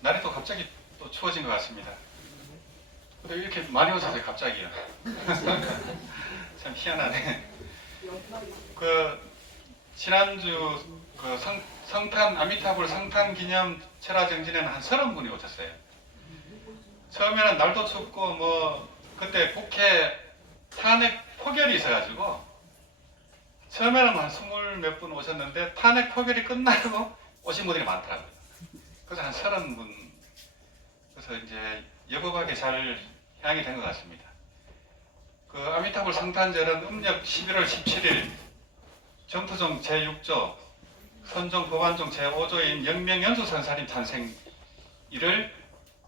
날이 또 갑자기 또 추워진 것 같습니다. 근데 이렇게 많이 오셔서 갑자기요. 참 희한하네. 그 지난주 그 성탄 아미타불 성탄 기념 철화 정진에는 한 30분이 오셨어요. 처음에는 날도 춥고 뭐 그때 국회 탄핵 포결이 있어가지고 처음에는 한 20몇 분 오셨는데 탄핵 포결이 끝나고 오신 분들이 많더라고요. 그래서 한 30분. 그래서 이제 여법하게 잘 향이 된 것 같습니다. 그 아미타불 성탄절은 음력 11월 17일 정토종 제6조 선종 법안종 제5조인 영명연수 선사님 탄생일을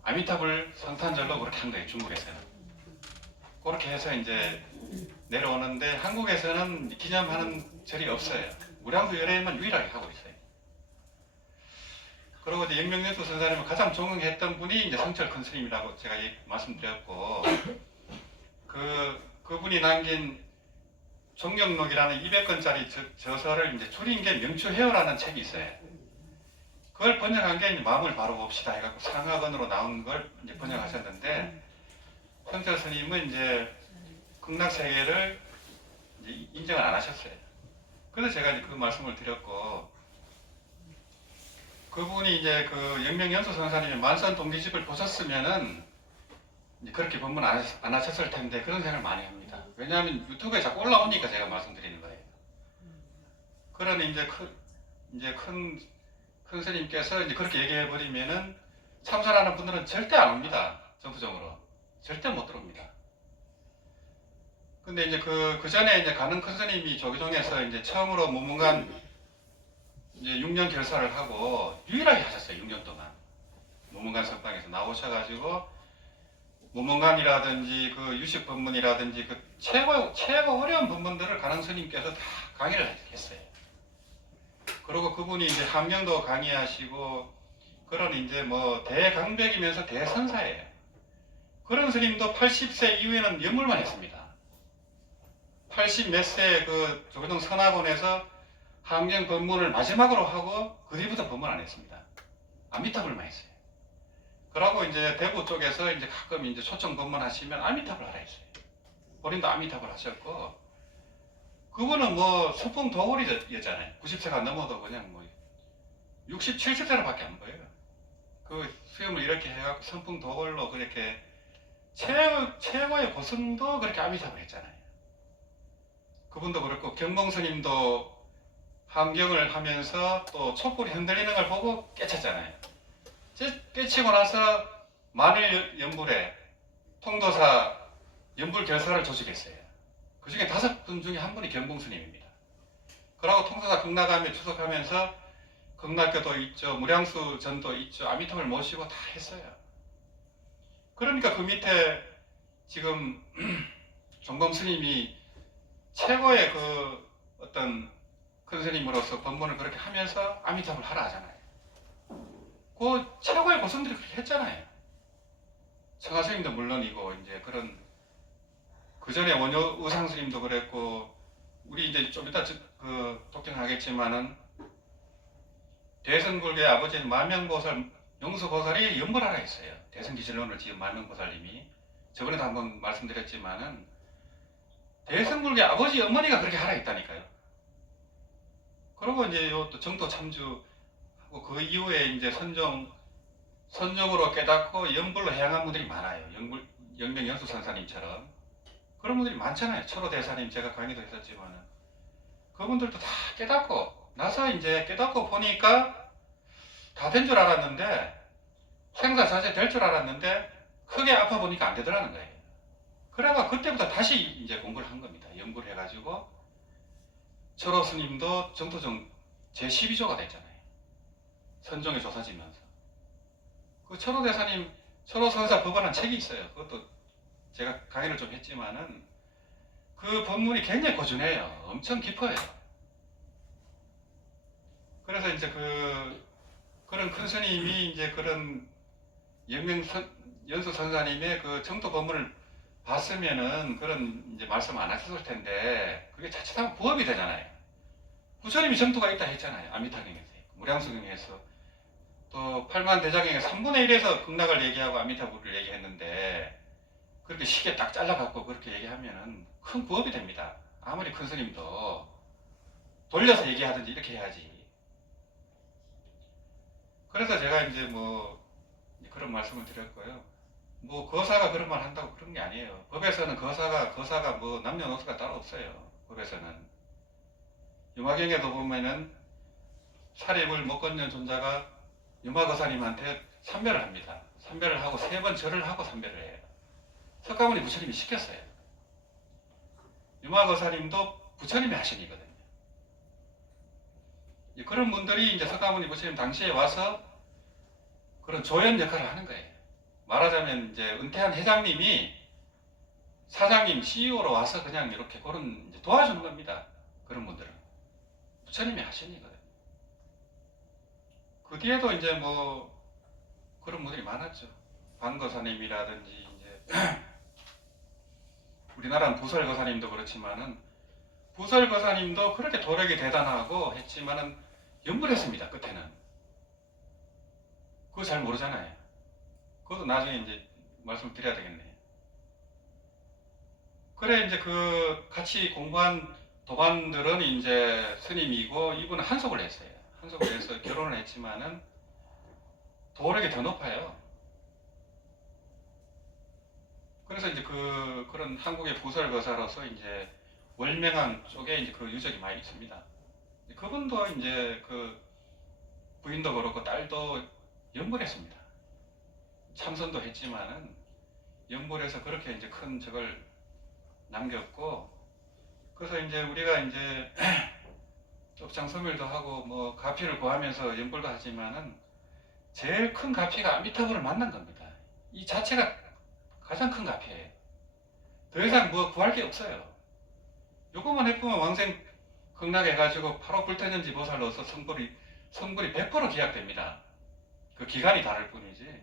아미타불 성탄절로 그렇게 한 거예요. 중국에서는. 그렇게 해서 이제 내려오는데 한국에서는 기념하는 절이 없어요. 무량수 열애만 유일하게 하고 있어요. 그리고 이제 영명연수 선사님을 가장 존경했던 분이 이제 성철 큰 스님이라고 제가 말씀드렸고, 그분이 남긴 종경록이라는 200권짜리 저서를 이제 줄인 게 명추회어라는 책이 있어요. 그걸 번역한 게 이제 마음을 바로 봅시다 해갖고 상하건으로 나온 걸 이제 번역하셨는데, 성철 스님은 이제 극락세계를 이제 인정을 안 하셨어요. 그래서 제가 이제 그 말씀을 드렸고, 그분이 이제 그 영명연수 선사님의 만선 동기집을 보셨으면은 이제 그렇게 법문 안 하셨을 텐데 그런 생각을 많이 합니다. 왜냐하면 유튜브에 자꾸 올라오니까 제가 말씀드리는 거예요. 그러니 이제 큰 스님께서 이제 그렇게 얘기해 버리면은 참선하는 분들은 절대 안 옵니다. 정부정으로 절대 못 들어옵니다. 근데 이제 그 전에 이제 가는 큰 스님이 조계종에서 이제 처음으로 무문관 이제 6년 결사를 하고 유일하게 하셨어요. 6년 동안 무문관 선방에서 나오셔가지고 무문관이라든지 그 유식 법문이라든지 그 최고 어려운 법문들을 가능 스님께서 다 강의를 했어요. 그리고 그분이 이제 함경도 강의하시고 그런 이제 뭐 대강백이면서 대선사예요. 그런 스님도 80세 이후에는 연물만 했습니다. 80 몇 세 그 조계종 선학원에서 함경 법문을 마지막으로 하고 그 뒤부터 법문 안 했습니다. 아미타불만 했어요. 그러고 이제 대구 쪽에서 이제 가끔 이제 초청 법문하시면 아미타불 하라 했어요. 본인도 아미타불 하셨고, 그분은 뭐 소풍 도굴이었잖아요. 90세가 넘어도 그냥 뭐 60, 70세로밖에 안 보여요. 그 수염을 이렇게 해갖고 선풍 도굴로 그렇게 최고의 고승도 그렇게 아미타불 했잖아요. 그분도 그렇고 경봉스님도 함경을 하면서 또 촛불이 흔들리는 걸 보고 깨쳤잖아요. 깨치고 나서 만일 연불에 통도사 연불 결사를 조직했어요. 그 중에 5분 중에 한 분이 경봉스님입니다. 그러고 통도사 극락암에 추석하면서 극락교도 있죠, 무량수 전도 있죠, 아미통을 모시고 다 했어요. 그러니까 그 밑에 지금 종범스님이 최고의 그 어떤 큰 스님으로서 법문을 그렇게 하면서 아미타불 하라 하잖아요. 그 최고의 고승들이 그렇게 했잖아요. 청하스님도 물론이고 이제 그런 그 전에 원효 의상스님도 그랬고, 우리 이제 좀 이따 그 독경하겠지만은 대승불교의 아버지인 만명보살 용서보살이 연불하라 했어요. 대승기질론을 지은 만명보살님이 저번에도 한번 말씀드렸지만은 대승불교의 아버지 어머니가 그렇게 하라 했다니까요. 그리고 이제 또 정도 참주 그 이후에 이제 선정으로 깨닫고 연불로 향한 분들이 많아요. 영명연수 선사님처럼 그런 분들이 많잖아요. 철호 대사님 제가 강의도 했었지만은 그분들도 다 깨닫고 나서 이제 깨닫고 보니까 다 된 줄 알았는데, 생사자제 될 줄 알았는데 크게 아파 보니까 안 되더라는 거예요. 그래가 그때부터 다시 이제 공부를 한 겁니다. 연구를 해가지고 철호 스님도 정토종 제12조가 됐잖아요. 선종에 조사지면서. 그 철호 대사님, 철호 선사 법안한 책이 있어요. 그것도 제가 강의를 좀 했지만은 그 법문이 굉장히 고준해요. 엄청 깊어요. 그래서 이제 그런 큰 스님이 이제 그런 연수 선사님의 그 정토 법문을 봤으면은 그런 이제 말씀 안 하셨을 텐데, 그게 자칫하면 부업이 되잖아요. 부처님이 정토가 있다 했잖아요. 아미타경에서. 무량수경에서 또 팔만대장경에 3분의 1에서 극락을 얘기하고 아미타불을 얘기했는데 그렇게 쉽게 딱 잘라갖고 그렇게 얘기하면은 큰 부업이 됩니다. 아무리 큰 스님도 돌려서 얘기하든지 이렇게 해야지. 그래서 제가 이제 뭐 그런 말씀을 드렸고요. 뭐 거사가 그런 말 한다고 그런 게 아니에요. 법에서는 거사가 뭐 남녀노소가 따로 없어요. 법에서는 유마경에도 보면은 사립을 못 건넌 존자가 유마거사님한테 삼배를 합니다. 삼배를 하고 3번 절을 하고 삼배를 해요. 석가모니 부처님이 시켰어요. 유마거사님도 부처님이 하신이거든요. 그런 분들이 이제 석가모니 부처님 당시에 와서 그런 조연 역할을 하는 거예요. 말하자면 이제 은퇴한 회장님이 사장님, CEO로 와서 그냥 이렇게 그런 이제 도와주는 겁니다. 그런 분들은 부처님이 하시니거든요. 그 뒤에도 이제 뭐 그런 분들이 많았죠. 반거사님이라든지 이제 우리나라는 부설거사님도 그렇지만은 부설거사님도 그렇게 도력이 대단하고 했지만은 연불했습니다. 끝에는 그거 잘 모르잖아요. 그것도 나중에 이제 말씀을 드려야 되겠네요. 그래 이제 그 같이 공부한 도반들은 이제 스님이고 이분은 한속을 했어요. 한속을 해서 결혼을 했지만은 도력이 더 높아요. 그래서 이제 그런 한국의 부설거사로서 이제 월명암 쪽에 이제 그 유적이 많이 있습니다. 그분도 이제 그 부인도 그렇고 딸도 연불했습니다. 참선도 했지만은 연불해서 그렇게 이제 큰 적을 남겼고, 그래서 이제 우리가 이제 업장소멸도 하고 뭐 가피를 구하면서 연불도 하지만은 제일 큰 가피가 아미타불을 만난 겁니다. 이 자체가 가장 큰 가피예요. 더 이상 뭐 구할 게 없어요. 요거만 해보면 왕생 극락해가지고 8억 불태년지 보살 넣어서 성불이 100% 기약됩니다. 그 기간이 다를 뿐이지.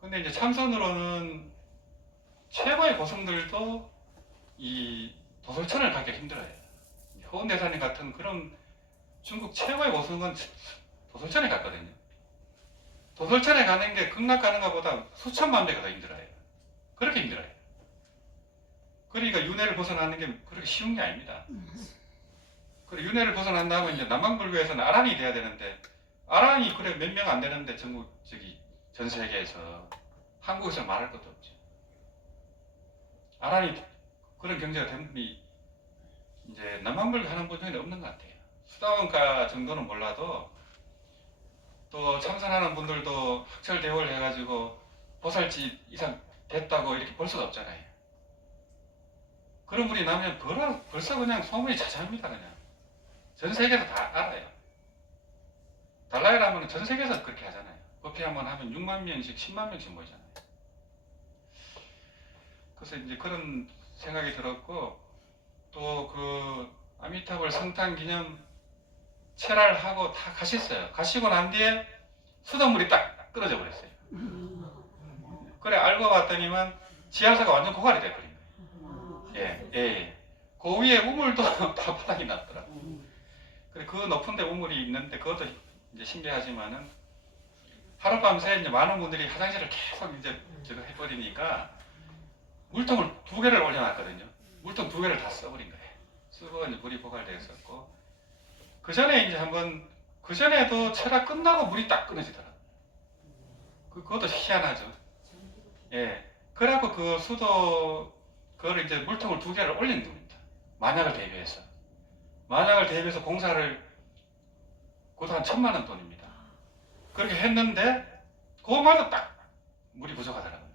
근데 이제 참선으로는 최고의 고승들도 이 도솔천을 가기 힘들어요. 호원대사님 같은 그런 중국 최고의 고승은 도솔천에 갔거든요. 도솔천에 가는 게 극락 가는 것보다 수천만 배가 더 힘들어요. 그렇게 힘들어요. 그러니까 윤회를 벗어나는 게 그렇게 쉬운 게 아닙니다. 그리고 윤회를 벗어난 다음에 이제 남방불교에서는 아란이 돼야 되는데 아란이 그래 몇 명 안 되는데 전국 전 세계에서 한국에서 말할 것도 없죠. 아란이 그런 경제가 된 분이 이제 남방불교 하는 분 중에는 없는 것 같아요. 수다원가 정도는 몰라도 또 참선하는 분들도 학철대오를 해가지고 보살집 이상 됐다고 이렇게 볼 수가 없잖아요. 그런 분이 나면 벌써 그냥 소문이 자자합니다. 그냥 전 세계에서 다 알아요. 달라이라마는 전 세계에서 그렇게 하잖아요. 법회 한번 하면 6만 명씩 10만 명씩 모이잖아요. 그래서 이제 그런 생각이 들었고, 또 그 아미타불 성탄 기념 체라를 하고 다 가셨어요. 가시고 난 뒤에 수돗물이 딱 끊어져 버렸어요. 그래 알고 봤더니만 지하수가 완전 고갈이 돼버린 거예요. 예. 그 위에 우물도 다 바닥이 났더라고요. 그래 그 높은 데 우물이 있는데 그것도 이제 신기하지만은 하룻밤새 이제 많은 분들이 화장실을 계속 이제 저거 해버리니까 물통을 2개를 올려놨거든요. 물통 2개를 다 써버린 거예요. 쓰고 이제 물이 고갈되었었고, 그 전에 이제 한번 그 전에도 철학 끝나고 물이 딱 끊어지더라고요. 그것도 희한하죠. 예. 그래갖고 그 수도 그걸 이제 물통을 2개를 올린 겁니다. 만약을 대비해서. 만약을 대비해서 공사를 그것도 한 1,000만 원 돈입니다. 그렇게 했는데 그거마저 딱 물이 부족하더라고요.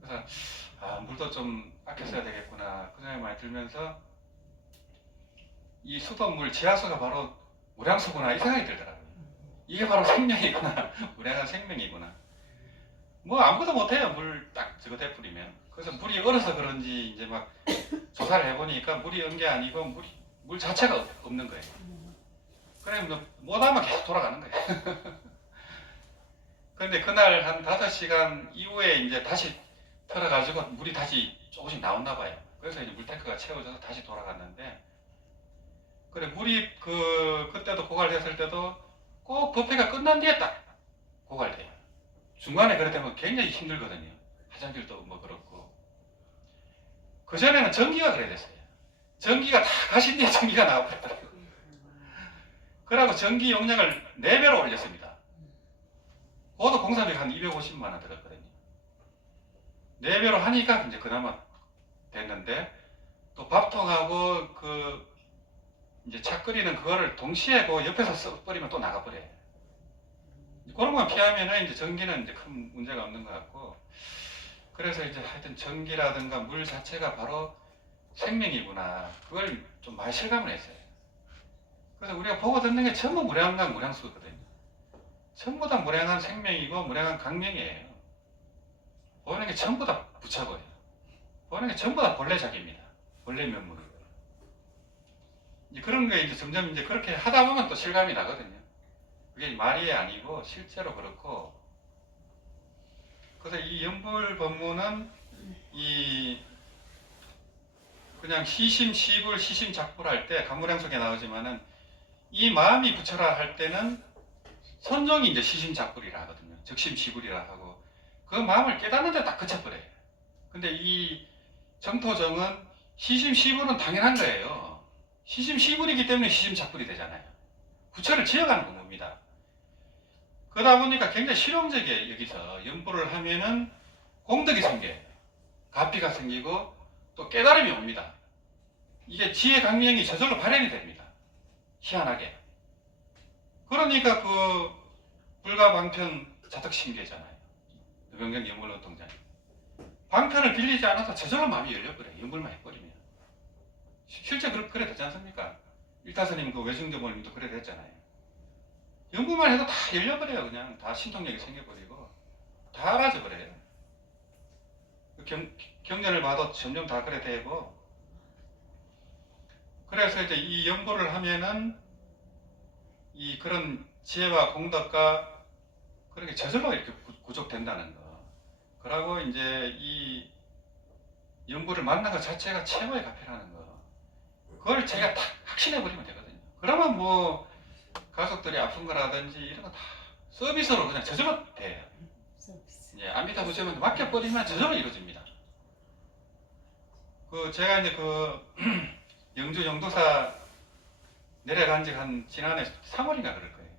그래서 물도 좀 아껴 써야 되겠구나 그 생각이 많이 들면서 이 수돗물 지하수가 바로 무량수구나 이 생각이 들더라고요. 이게 바로 생명이구나. 무량한 생명이구나. 뭐 아무것도 못해요. 물 딱 저거 대뿌리면. 그래서 물이 얼어서 그런지 이제 막 조사를 해보니까 물이 얼은 게 아니고 물 자체가 없는 거예요. 그래 못하면 계속 돌아가는 거예요. 근데 그날 한 5시간 이후에 이제 다시 털어가지고 물이 다시 조금씩 나왔나 봐요. 그래서 이제 물탱크가 채워져서 다시 돌아갔는데, 그래 물이 그때도 고갈됐을 때도 꼭 법회가 끝난 뒤에 딱 고갈돼요. 중간에 그래 되면 굉장히 힘들거든요. 화장실도 뭐 그렇고. 그전에는 전기가 그래 됐어요. 전기가 다 가신 뒤에 전기가 나와버렸더라고요. 그러고 전기 용량을 4배로 올렸습니다. 그것도 공사비가 한 250만 원 들었거든요. 4배로 하니까 이제 그나마 됐는데, 또 밥통하고 그 이제 차 끓이는 그거를 동시에 그 옆에서 써버리면 또 나가버려요. 그런 것만 피하면은 이제 전기는 이제 큰 문제가 없는 것 같고, 그래서 이제 하여튼 전기라든가 물 자체가 바로 생명이구나, 그걸 좀 많이 실감을 했어요. 그래서 우리가 보고 듣는 게 전부 무량강 무량수거든요. 전부 다 무량한 생명이고 무량한 강명이에요. 보는 게 전부 다 붙여버려요. 보는 게 전부 다 본래작입니다. 본래 면목이고요. 이제 그런 게 이제 점점 이제 그렇게 하다 보면 또 실감이 나거든요. 그게 말이 아니고 실제로 그렇고. 그래서 이 연불 법문은 이 그냥 시심시불 시심작불 할 때 간무량 속에 나오지만은 이 마음이 부처라 할 때는 선종이 이제 시심작불이라 하거든요. 적심시불이라 하고, 그 마음을 깨닫는데 딱 그쳐버려요. 근데 이 정토정은 시심시불은 당연한 거예요. 시심시불이기 때문에 시심작불이 되잖아요. 부처를 지어가는 공부입니다. 그러다 보니까 굉장히 실용적이에요. 여기서 연불을 하면은 공덕이 생겨요. 가피가 생기고 또 깨달음이 옵니다. 이게 지혜 강명이 저절로 발현이 됩니다. 희한하게. 그러니까 그 불가방편 자덕신계잖아요. 명경 연불운동장. 방편을 빌리지 않아서 저절로 마음이 열려버려요. 연불만 해버리면. 실제 그래 되지 않습니까? 일타스님 그 외중대모님도 그래 됐잖아요. 연불만 해도 다 열려버려요. 그냥 다 신통력이 생겨버리고 다 알아져버려요. 경전을 봐도 점점 다 그래 되고. 그래서 이제 이 연불을 하면은 이 그런 지혜와 공덕과 그렇게 저절로 이렇게 구족된다는 거. 그러고 이제 이 연불을 만난 것 자체가 최고의 가피라는 거. 그걸 제가 딱 확신해 버리면 되거든요. 그러면 뭐 가족들이 아픈 거라든지 이런 거 다 서비스로 그냥 저절로 돼요. 이제 아미타 부처님한테 맡겨버리면 저절로 이루어집니다. 그 제가 이제 그 영주 영도사 내려간 지 한 지난해 3월인가 그럴 거예요.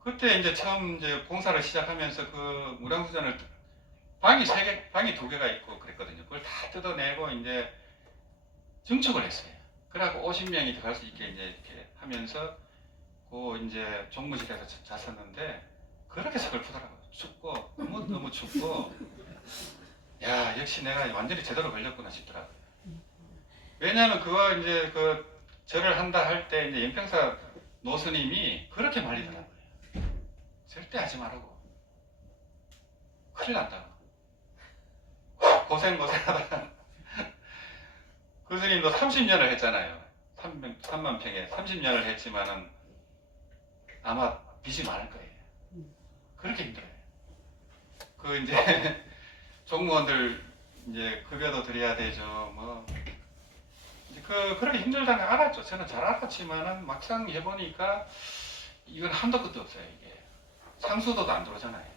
그때 이제 처음 이제 공사를 시작하면서 그 무량수전을 방이 3개, 방이 2개가 있고 그랬거든요. 그걸 다 뜯어내고 이제 증축을 했어요. 그래갖고 50명이 갈 수 있게 이제 이렇게 하면서 그 이제 종무실에서 잤었는데 그렇게 슬프더라고요. 춥고 너무 춥고, 야 역시 내가 완전히 제대로 걸렸구나 싶더라고요. 왜냐하면 그거 이제 그 절을 한다 할 때 이제 연평사 노스님이 그렇게 말리더라고요. 절대 하지 말라고. 큰일 난다고. 고생하다가 그 스님도 30년을 했잖아요. 3만 평에 30년을 했지만은 아마 빚이 많을 거예요. 그렇게 힘들어요. 그 이제 종무원들 이제 급여도 드려야 되죠. 뭐 그렇게 힘들다는 걸 알았죠. 저는 잘 알았지만은 막상 해보니까 이건 한도 끝도 없어요. 이게 상수도도 안 들어오잖아요.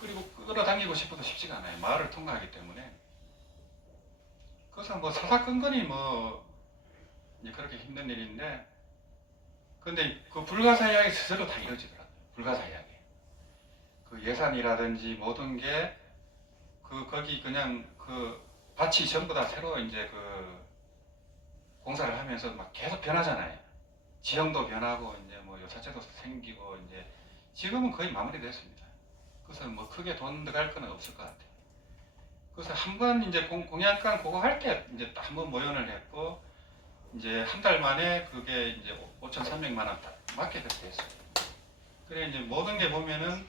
그리고 끌어당기고 싶어도 쉽지가 않아요. 마을을 통과하기 때문에. 그래서 뭐 사사건건이 뭐 이제 그렇게 힘든 일인데, 근데 그 불가사의하게 스스로 다 이루어지더라고요. 불가사의하게. 그 예산이라든지 모든 게 거기 그냥 그 밭이 전부 다 새로 이제 그 공사를 하면서 막 계속 변하잖아요. 지형도 변하고 이제 뭐 요사체도 생기고 이제 지금은 거의 마무리됐습니다. 그래서 뭐 크게 돈 들어갈 건 없을 것 같아요. 그래서 한번 이제 공양간 그거 할 때 이제 한 번 모연을 했고, 이제 한 달 만에 그게 이제 5,300만 원 맞게 그렇게 됐어요. 그래 이제 모든 게 보면은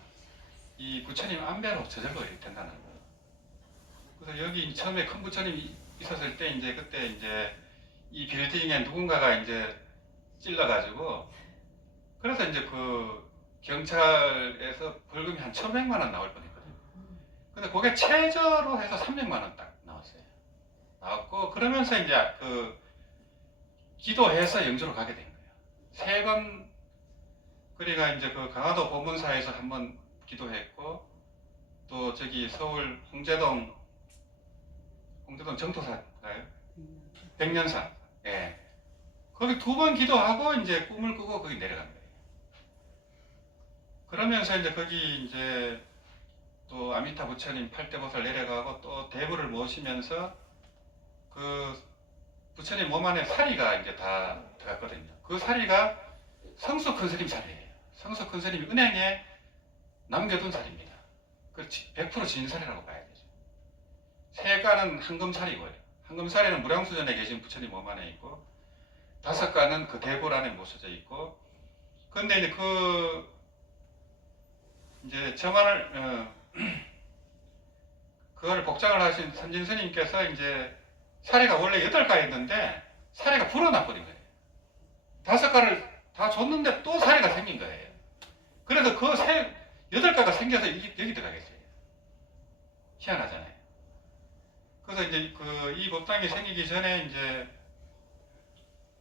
이 부처님 안배로 저절로 이렇게 된다는 거예요. 그래서 여기 처음에 큰 부처님이 있었을 때 이제 그때 이제 이 빌딩에 누군가가 이제 찔러가지고, 그래서 이제 그 경찰에서 벌금이 한 1,100만 원 나올 뻔했거든요. 근데 그게 최저로 해서 300만 원 딱 나왔어요. 나왔고, 그러면서 이제 그 기도해서 영주로 가게 된 거예요. 3번 그러니까 이제 그 강화도 보문사에서 한번 기도했고 또 저기 서울 홍제동 정토사가요? 백년산. 예. 거기 2번 기도하고 이제 꿈을 꾸고 거기 내려간 거예요. 그러면서 이제 거기 이제 또 아미타 부처님 8대 보살 내려가고 또 대부를 모시면서 그 부처님 몸 안에 사리가 이제 다 들어갔거든요. 그 사리가 성수 큰스님 사리예요. 성수 큰스님이 은행에 남겨둔 사리입니다. 그 100% 진사리라고 봐야 되죠. 세가는 황금사리고요. 황금사리는 무량수전에 계신 부처님 몸 안에 있고 5가는 그 대불 안에 모셔져 있고 근데 이제 이제 저만을 그거를 복장을 하신 선진 스님께서 이제 사리가 원래 8가였는데 사리가 불어나버린 거예요. 5가를 다 줬는데 또 사리가 생긴 거예요. 그래서 그 8가가 생겨서 여기 들어가겠어요. 희한하잖아요. 그래서 이제 이 법당이 생기기 전에 이제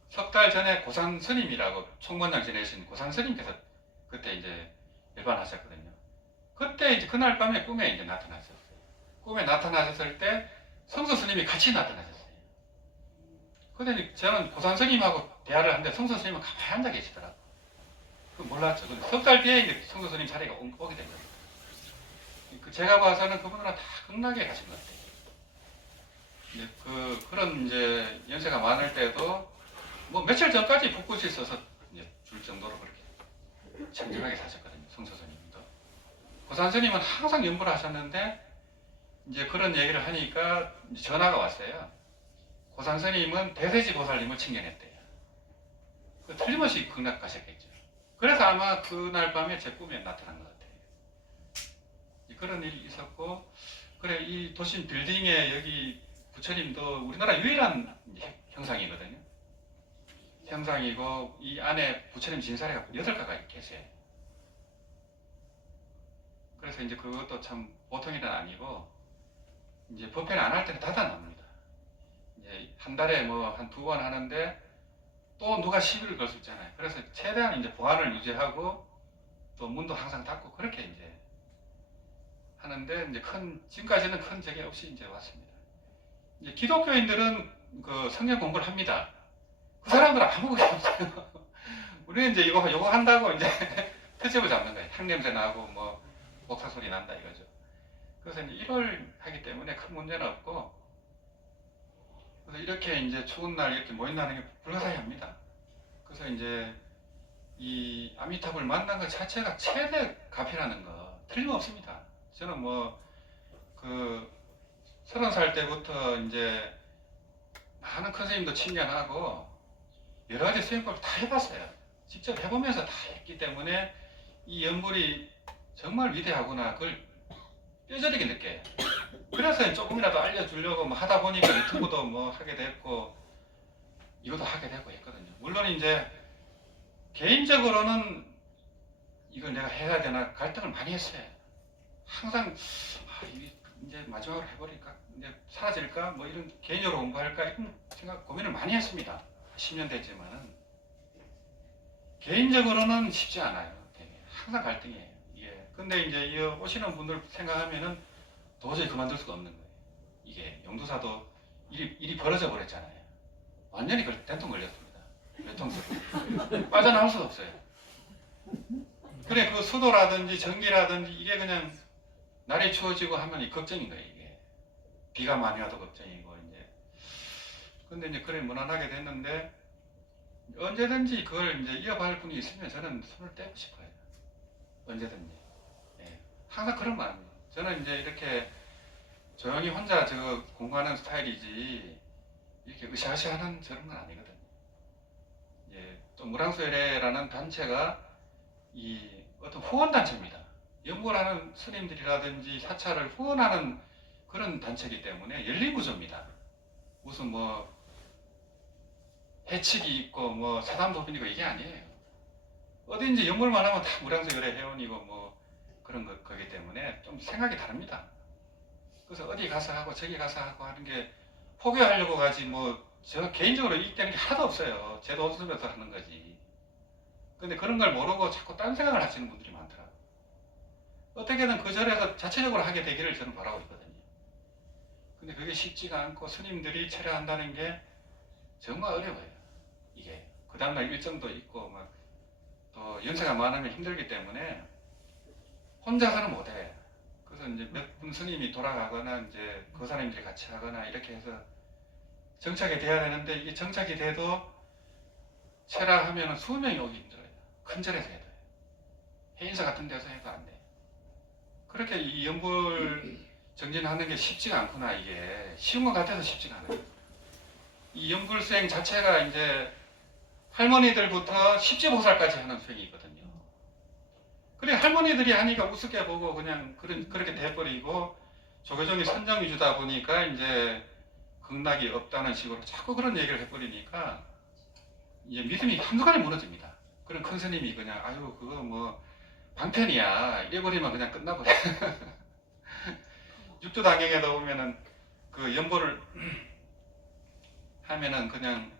석 달 전에 고산 스님이라고 총무원장 지내신 고산 스님께서 그때 이제 일반하셨거든요. 그때 이제 그날 밤에 꿈에 이제 나타나셨어요. 꿈에 나타나셨을 때 성수 스님이 같이 나타나셨어요. 근데 저는 고산 스님하고 대화를 하는데 성수 스님은 가만히 앉아 계시더라고요. 그 몰랐죠. 근데 석 달 뒤에 이제 성수 스님 자리가 오게 된 거예요. 제가 봐서는 그분들은 다 극락에 가신 것 같아요. 이제 그런 이제 연세가 많을 때도 뭐 며칠 전까지 붓굿이 있어서 이제 줄 정도로 그렇게 청정하게 사셨거든요. 성수 스님도. 고산 스님은 항상 연구를 하셨는데 이제 그런 얘기를 하니까 이제 전화가 왔어요. 고산 스님은 대세지 보살님을 칭견했대요. 틀림없이 극락 가셨겠죠. 그래서 아마 그날 밤에 제 꿈에 나타난 것 같아요. 그런 일이 있었고, 그래 이 도심 빌딩에 여기 부처님도 우리나라 유일한 형상이거든요. 형상이고 이 안에 부처님 진사리가 8가가 계세요. 그래서 이제 그것도 참 보통 일은 아니고 이제 법회를 안 할 때는 닫아놓습니다. 이제 한 달에 뭐 한 2번 하는데 또 누가 시비를 걸 수 있잖아요. 그래서 최대한 이제 보안을 유지하고 또 문도 항상 닫고 그렇게 이제 하는데 이제 지금까지는 큰 적이 없이 이제 왔습니다. 이제 기독교인들은 그 성경 공부를 합니다. 그 사람들은 아무것도 없어요. 우리는 이제 이거 한다고 이제 트집을 잡는 거예요. 향냄새 나고 뭐 목사 소리 난다 이거죠. 그래서 이제 이걸 하기 때문에 큰 문제는 없고, 그래서 이렇게 이제 추운 날 이렇게 모인다는 게 불가사의합니다. 그래서 이제 이 아미타불 만난 것 자체가 최대 가피라는 거 틀림없습니다. 저는 뭐 30살 때부터 이제 많은 큰 스님도 친견하고 여러 가지 수행법을 다 해봤어요. 직접 해보면서 다 했기 때문에 이 연불이 정말 위대하구나 그걸 뼈저리게 느껴요. 그래서 조금이라도 알려주려고 뭐 하다 보니까 유튜브도 뭐 하게 됐고 이것도 하게 되고 했거든요. 물론 이제 개인적으로는 이걸 내가 해야 되나 갈등을 많이 했어요. 항상 이제 마지막으로 해버릴까, 이제 사라질까, 뭐 이런 개인적으로 공부할까 이런 생각 고민을 많이 했습니다. 10년 됐지만은 개인적으로는 쉽지 않아요. 되게. 항상 갈등이에요. 이게. 근데 이제 오시는 분들 생각하면은 도저히 그만둘 수가 없는 거예요. 이게 용두사도 일이 벌어져 버렸잖아요. 완전히 된통 걸렸습니다. 외통수로 빠져나올 수가 없어요. 그래 그 수도라든지 전기라든지 이게 그냥 날이 추워지고 하면 이 걱정인 거예요. 이게 비가 많이 와도 걱정이고 이제. 근데 이제 그래 무난하게 됐는데 언제든지 그걸 이제 이어갈 분이 있으면 저는 손을 떼고 싶어요. 언제든지. 예. 항상 그런 마음이에요. 저는 이제 이렇게 조용히 혼자 공부하는 스타일이지 이렇게 으쌰으쌰하는 저런 건 아니거든요. 예. 또 무량수열회라는 단체가 이 어떤 후원 단체입니다. 연구를 하는 스님들이라든지 사찰을 후원하는 그런 단체이기 때문에 열리구조입니다. 무슨 뭐 해칙이 있고 뭐 사담도빈이고 이게 아니에요. 어딘지 연구만 하면 다 무량수열회 회원이고 뭐 그런 거기 때문에 좀 생각이 다릅니다. 그래서 어디 가서 하고 저기 가서 하고 하는 게 포기하려고 가지 뭐 저 개인적으로 이익되는 게 하나도 없어요. 제 돈 쓰면서 하는 거지. 근데 그런 걸 모르고 자꾸 딴 생각을 하시는 분들이 많더라고요. 어떻게든 그 절에서 자체적으로 하게 되기를 저는 바라고 있거든요. 근데 그게 쉽지가 않고 스님들이 철회한다는 게 정말 어려워요. 이게 그 다음날 일정도 있고 막 또 연세가 많으면 힘들기 때문에 혼자서는 못해. 그래서 이제 몇 분 스님이 돌아가거나 이제 그 사람들이 같이 하거나 이렇게 해서 정착이 돼야 되는데 이게 정착이 돼도 철학하면은 수명이 오기 힘들어요. 큰 절에서 해도 해인사 같은 데서 해도 안 돼. 그렇게 이 연불 정진하는 게 쉽지가 않구나. 이게 쉬운 것 같아서 쉽지가 않아요. 이 연불 수행 자체가 이제 할머니들부터 십지보살까지 하는 수행이 있거든요. 그래 할머니들이 하니까 우습게 보고 그냥 그렇게 돼버리고 조계종이 선정 위주다 보니까 이제 극락이 없다는 식으로 자꾸 그런 얘기를 해버리니까 이제 믿음이 한순간에 무너집니다. 그런 큰 스님이 그냥 아유 그거 뭐 방편이야 이래버리면 그냥 끝나버려. 육조당경에도 보면은 그 연보를 하면은 그냥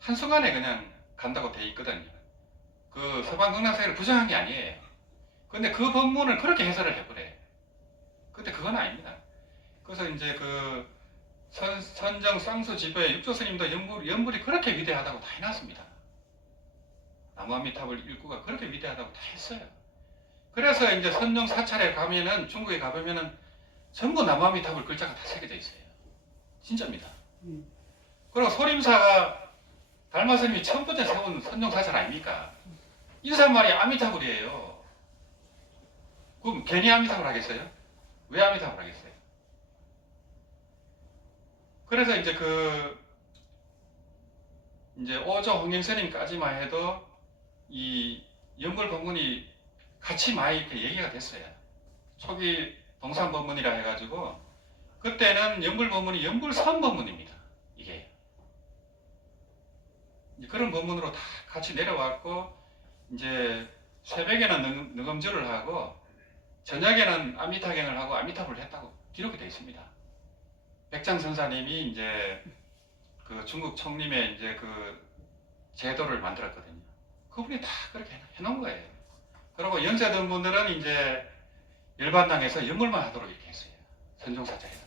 한순간에 그냥 간다고 돼 있거든요. 그 서방 극락사회를 부정한 게 아니에요. 근데 그 법문을 그렇게 해설을 해버려요. 근데 그건 아닙니다. 그래서 이제 그 선정 쌍수 지배 육조 스님도 연불이 그렇게 위대하다고 다 해놨습니다. 나무아미탑을 일구가 그렇게 위대하다고 다 했어요. 그래서 이제 선종 사찰에 가면은 중국에 가보면은 전부 나무아미탑을 글자가 다 새겨져 있어요. 진짜입니다. 그리고 소림사가 달마스님이 첫 번째 세운 선종 사찰 아닙니까? 인사말이 아미타불이에요. 그럼 괜히 아미타불 하겠어요? 왜 아미타불 하겠어요? 그래서 이제 이제 오조 홍영스님까지만 해도 이 연불 법문이 같이 많이 이렇게 얘기가 됐어요. 초기 동산 법문이라 해가지고 그때는 연불 법문이 연불선 법문입니다. 이게 그런 법문으로 다 같이 내려왔고 이제 새벽에는 능엄주를 하고 저녁에는 아미타경을 하고 아미타불을 했다고 기록이 되어 있습니다. 백장선사님이 이제 그 중국 총림의 이제 그 제도를 만들었거든요. 그분이 다 그렇게 해놓은 거예요. 그리고 연세든 분들은 이제 열반당에서 연물만 하도록 이렇게 했어요. 선종사자에서.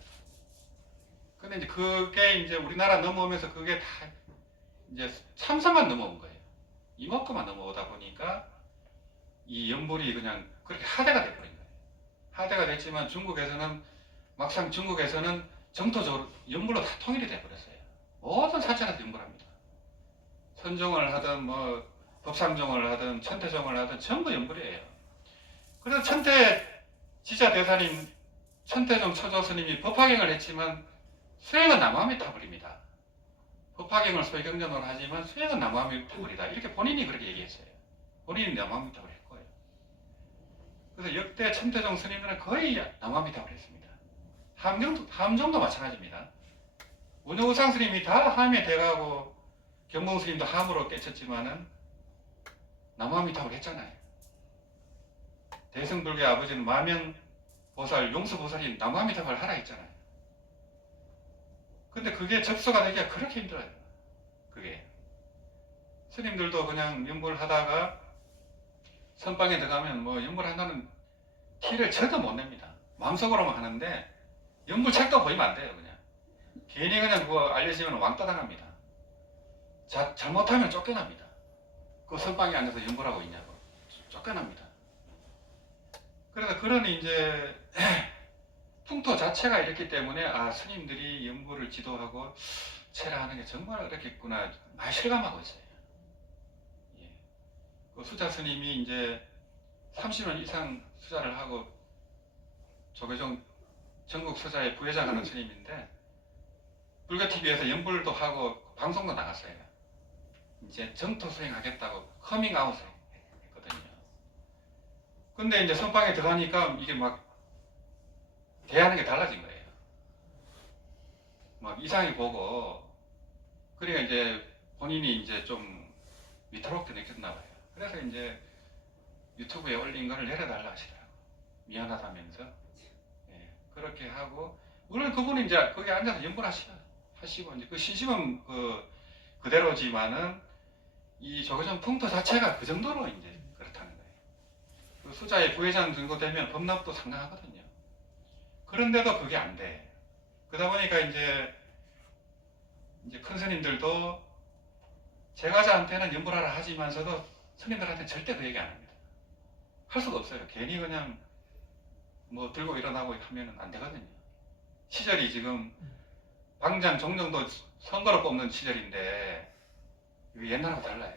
근데 이제 그게 이제 우리나라 넘어오면서 그게 다 이제 참사만 넘어온 거예요. 이만큼만 넘어오다 보니까 이 연불이 그냥 그렇게 하대가 돼버린 거예요. 하대가 됐지만 중국에서는 막상 중국에서는 정토적으로 연불로 다 통일이 돼버렸어요. 모든 사찰에서 연불합니다. 선종을 하든 뭐 법상종을 하든 천태종을 하든 전부 연불이에요. 그래서 천태 지자대사님 천태종 초조스님이 법화경을 했지만 수행은 나무아미타불입니다. 법화경을 소위경전으로 하지만 수행은 나무아미타불이다. 이렇게 본인이 그렇게 얘기했어요. 본인이 나무아미타불 했을 거예요. 그래서 역대 천태종 스님들은 거의 나무아미타불 했습니다. 함정도 마찬가지입니다. 운영우상 스님이 다 함에 돼가고 경봉 스님도 함으로 깨쳤지만은 나무아미타불 했잖아요. 대승불교의 아버지는 마명보살, 용수보살이 나무아미타불 하라 했잖아요. 근데 그게 접수가 되기가 그렇게 힘들어요. 그게 스님들도 그냥 연불 하다가 선방에 들어가면 뭐 연불 한다는 티를 절대 못 냅니다. 마음속으로만 하는데 연불 책도 보이면 안 돼요. 그냥 괜히 그냥 그거 알려지면 왕따 당합니다. 잘못하면 쫓겨납니다. 그 선방에 앉아서 연불하고 있냐고 쫓겨납니다. 그래서 그런 이제 풍토 자체가 이렇기 때문에 아 스님들이 연불을 지도하고 체라하는 게 정말 어렵겠구나 많이 실감하고 있어요. 예. 그 수자 스님이 이제 30년 이상 수자를 하고 조계종 전국 수자의 부회장하는 스님인데 불교TV에서 연불도 하고 방송도 나갔어요. 이제 정토 수행하겠다고 커밍아웃을 했거든요. 근데 이제 선방에 들어가니까 이게 막 대하는 게 달라진 거예요. 막 이상히 보고 그러니까 이제 본인이 이제 좀 위태롭게 느꼈나 봐요. 그래서 이제 유튜브에 올린 거를 내려달라 하시더라고요. 미안하다면서. 예, 그렇게 하고 물론 그분이 이제 거기 앉아서 연불하시고 이제 그 신심은 그대로지만은 이 조계종 풍토 자체가 그 정도로 이제 그렇다는 거예요. 그 수자의 부회장 정도 되면 법납도 상당하거든요. 그런데도 그게 안 돼. 그러다 보니까 이제 큰 스님들도 제가자한테는 연불하라 하지만서도 스님들한테는 절대 그 얘기 안 합니다. 할 수가 없어요. 괜히 그냥 뭐 들고 일어나고 하면 안 되거든요. 시절이 지금 방장 종정도 선거로 뽑는 시절인데 이게 옛날하고 달라요.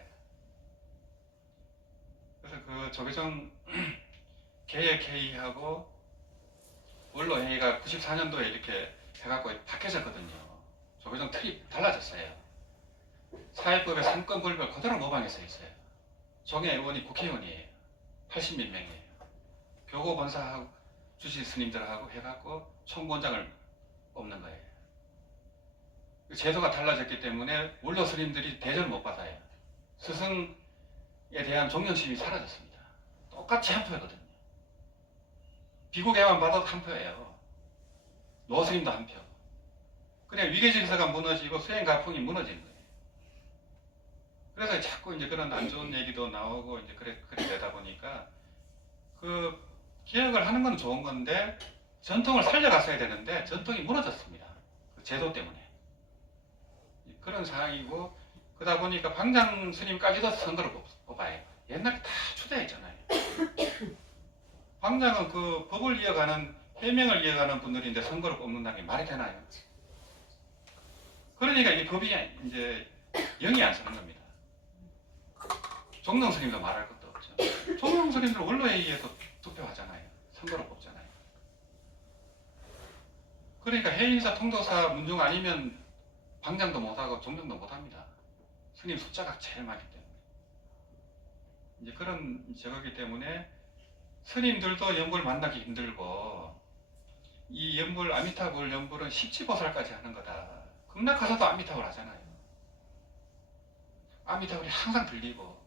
그래서 그 조계종 개혁회의하고 원로회의가 94년도에 이렇게 해갖고 바뀌어졌거든요. 조계종 틀이 달라졌어요. 사회법의 상권불별 그대로 모방해서 있어요. 종의 의원이 국회의원이에요. 80몇 명이에요. 교고 본사하고 주지 스님들하고 해갖고 총무원장을 뽑는 거예요. 제도가 달라졌기 때문에 원로 스님들이 대접을 못 받아요. 스승에 대한 존경심이 사라졌습니다. 똑같이 한 표거든요. 비구개만 받아도 한 표예요. 노스님도 한 표. 그냥 위계질서가 무너지고 수행가풍이 무너진 거예요. 그래서 자꾸 이제 그런 안 좋은 얘기도 나오고 이제 그래 되다 보니까 그 개혁을 하는 건 좋은 건데 전통을 살려갔어야 되는데 전통이 무너졌습니다. 그 제도 때문에. 그런 상황이고 그러다 보니까 방장 스님까지도 선거를 뽑아요. 옛날에 다 추대했잖아요. 방장은 그 법을 이어가는 해명을 이어가는 분들인데 선거를 뽑는다는 게 말이 되나요? 그러니까 이 법이 이제 영이 안 서는 겁니다. 종long 스님도 말할 것도 없죠. 종long 스님들 원로회의에서 투표하잖아요. 선거를 뽑잖아요. 그러니까 해인사, 통도사, 문중 아니면 방장도 못하고 종정도 못합니다. 스님 숫자가 제일 많기 때문에. 이제 그런 저거기 때문에 스님들도 연불 만나기 힘들고 이 연불 아미타불 연불은 십지보살까지 하는 거다. 극락가서도 아미타불 하잖아요. 아미타불이 항상 들리고